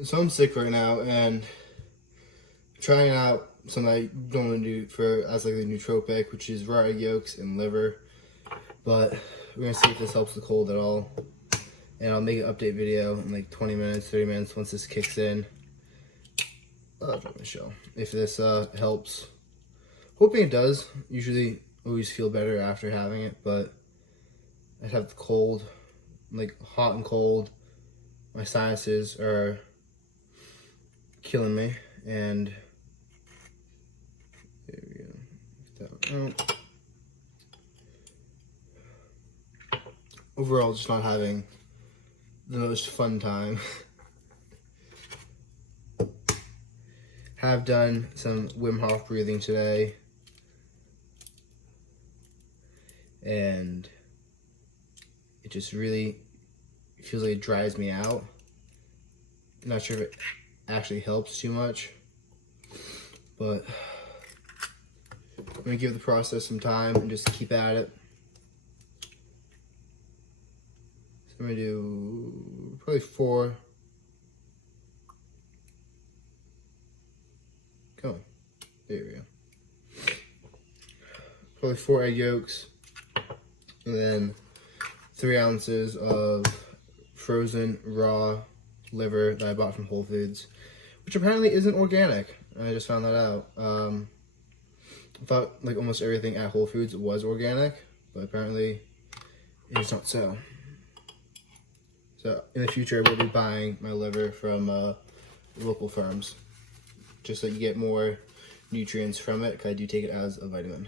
So I'm sick right now and trying out something I don't want to do for as like the nootropic, which is raw egg yolks and liver. But we're gonna see if this helps the cold at all. And I'll make an update video in like 20 minutes, 30 minutes once this kicks in. I'll drop my shell. If this helps. Hoping it does. Usually always feel better after having it, but I have the cold, like hot and cold. My sinuses are killing me, and there we go. Get that out. Overall, just not having the most fun time. Have done some Wim Hof breathing today, and it just really feels like it dries me out. Not sure if it actually helps too much, but I'm gonna give the process some time and just keep at it. So I'm gonna do probably 4. Come on, there we go. Probably 4 egg yolks, and then 3 ounces of frozen raw liver that I bought from Whole Foods, which apparently isn't organic. I just found that out. I thought like almost everything at Whole Foods was organic, but apparently it's not so. So in the future, I will be buying my liver from local farms, just so you get more nutrients from it, because I do take it as a vitamin.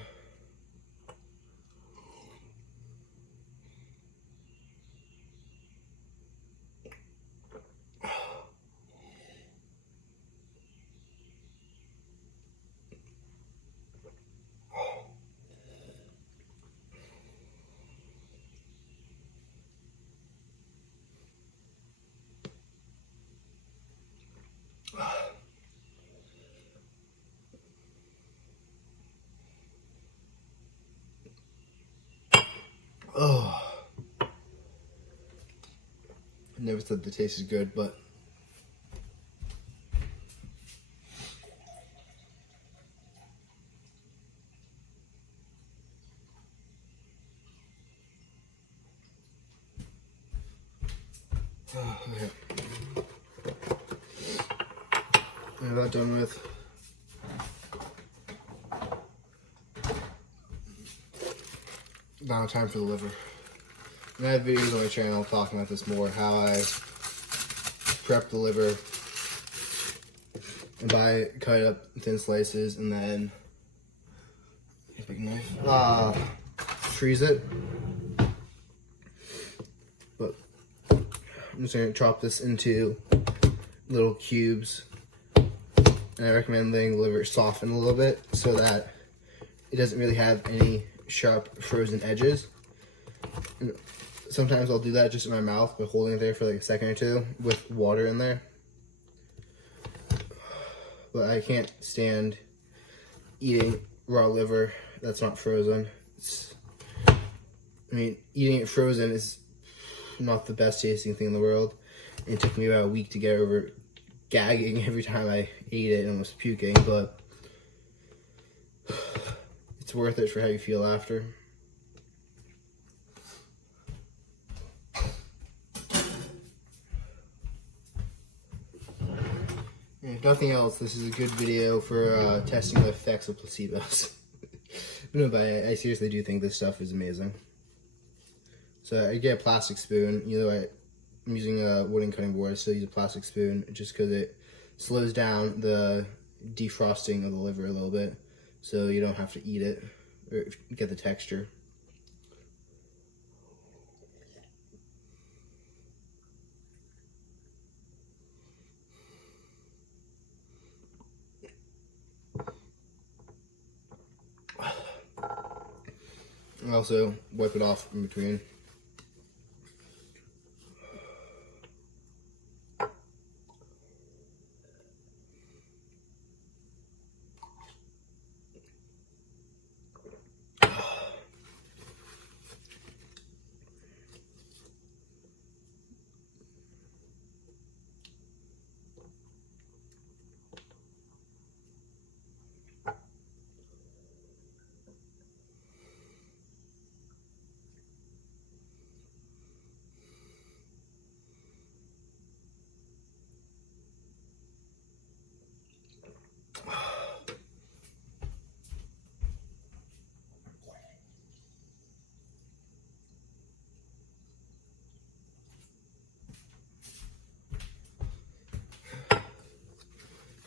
Oh, I never thought the taste is good, but okay. I have that done with. Now time for the liver. And I have videos on my channel talking about this more, how I prep the liver and cut it up in thin slices, and then big knife, freeze it. But I'm just gonna chop this into little cubes, and I recommend letting the liver soften a little bit so that it doesn't really have any sharp frozen edges. And sometimes I'll do that just in my mouth by holding it there for like a second or two with water in there. But I can't stand eating raw liver that's not frozen. I mean, eating it frozen is not the best tasting thing in the world. It took me about a week to get over gagging every time I ate it and almost puking, but it's worth it for how you feel after. And if nothing else, this is a good video for testing the effects of placebos. No, but I seriously do think this stuff is amazing. So I get a plastic spoon. I'm using a wooden cutting board. I still use a plastic spoon just because it slows down the defrosting of the liver a little bit, so you don't have to eat it or get the texture. I also wipe it off in between.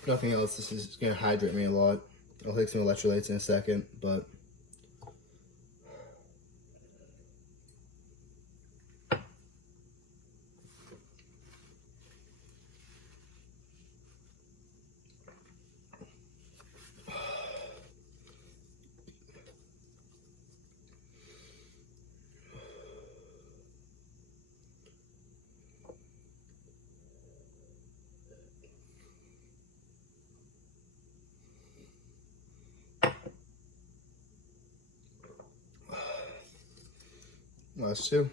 nothing else, this is going to hydrate me a lot. I'll take some electrolytes in a second, but last two.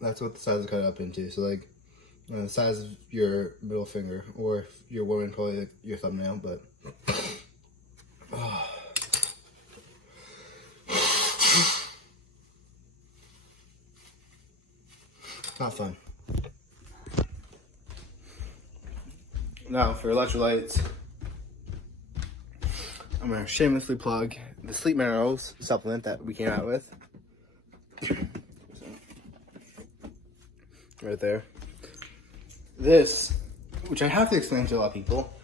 That's what the size is cut up into. So like the size of your middle finger, or if you're a woman, probably like your thumbnail, but not fun. Now for electrolytes, I'm gonna shamelessly plug the Sleep Minerals supplement that we came out with. Right there. This, which I have to explain to a lot of people,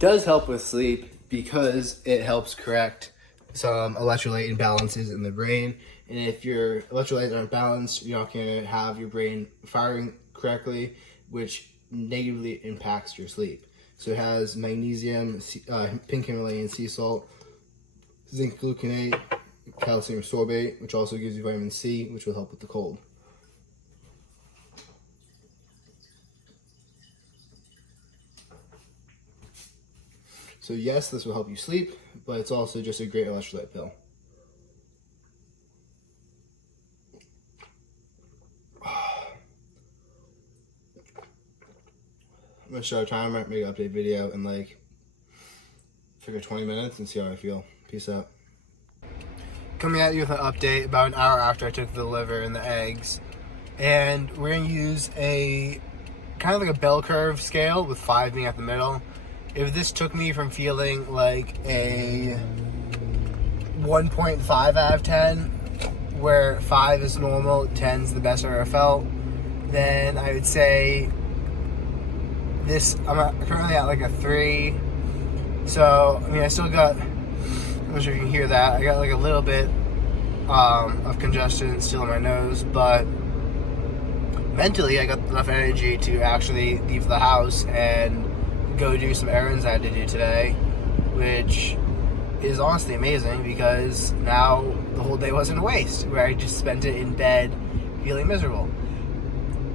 does help with sleep because it helps correct some electrolyte imbalances in the brain. And if your electrolytes aren't balanced, you're not going to have your brain firing correctly, which negatively impacts your sleep. So it has magnesium, pink Himalayan sea salt, zinc gluconate, calcium sorbate, which also gives you vitamin C, which will help with the cold. So yes, this will help you sleep, but it's also just a great electrolyte pill. I'm gonna show a timer, make an update video in like, figure 20 minutes and see how I feel. Peace out. Coming at you with an update about an hour after I took the liver and the eggs. And we're gonna use a kind of like a bell curve scale with 5 being at the middle. If this took me from feeling like a 1.5 out of 10, where 5 is normal, 10 is the best I've ever felt, then I would say this, currently at like a 3. So, I mean, I still got, I'm not sure if you can hear that, I got like a little bit of congestion still in my nose, but mentally I got enough energy to actually leave the house and go do some errands I had to do today, which is honestly amazing because now the whole day wasn't a waste, where I just spent it in bed feeling miserable.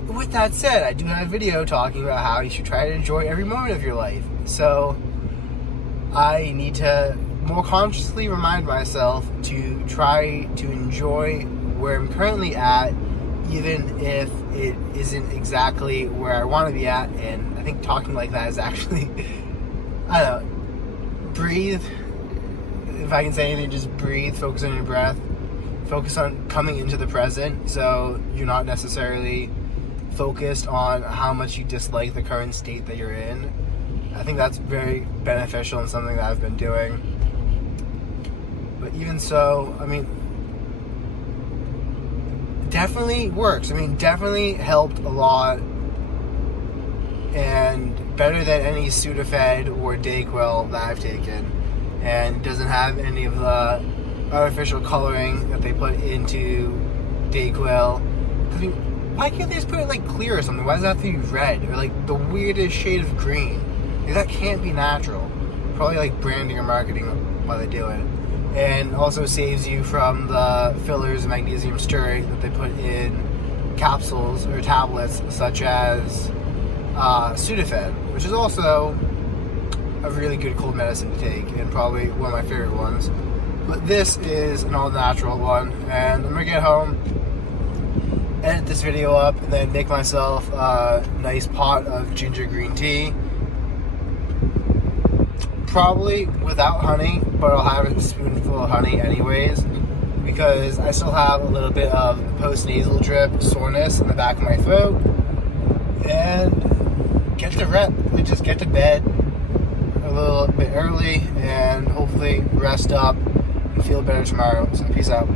With that said, I do have a video talking about how you should try to enjoy every moment of your life. So I need to more consciously remind myself to try to enjoy where I'm currently at, even if it isn't exactly where I want to be at. And I think talking like that is actually, I don't know, breathe. If I can say anything, just breathe, focus on your breath, focus on coming into the present, so you're not necessarily focused on how much you dislike the current state that you're in. I think that's very beneficial and something that I've been doing. But even so, I mean, definitely works. I mean, definitely helped a lot, and better than any Sudafed or Dayquil that I've taken. And it doesn't have any of the artificial coloring that they put into Dayquil. I mean, why can't they just put it like clear or something? Why does it have to be red or like the weirdest shade of green? Like, that can't be natural. Probably like branding or marketing while they do it. And also saves you from the fillers and magnesium stearate that they put in capsules or tablets, such as Sudafed, which is also a really good cold medicine to take and probably one of my favorite ones. But this is an all-natural one, and I'm gonna get home, edit this video up, and then make myself a nice pot of ginger green tea. Probably without honey, but I'll have a spoonful of honey anyways, because I still have a little bit of post-nasal drip soreness in the back of my throat. And get to bed a little bit early and hopefully rest up and feel better tomorrow. So peace out.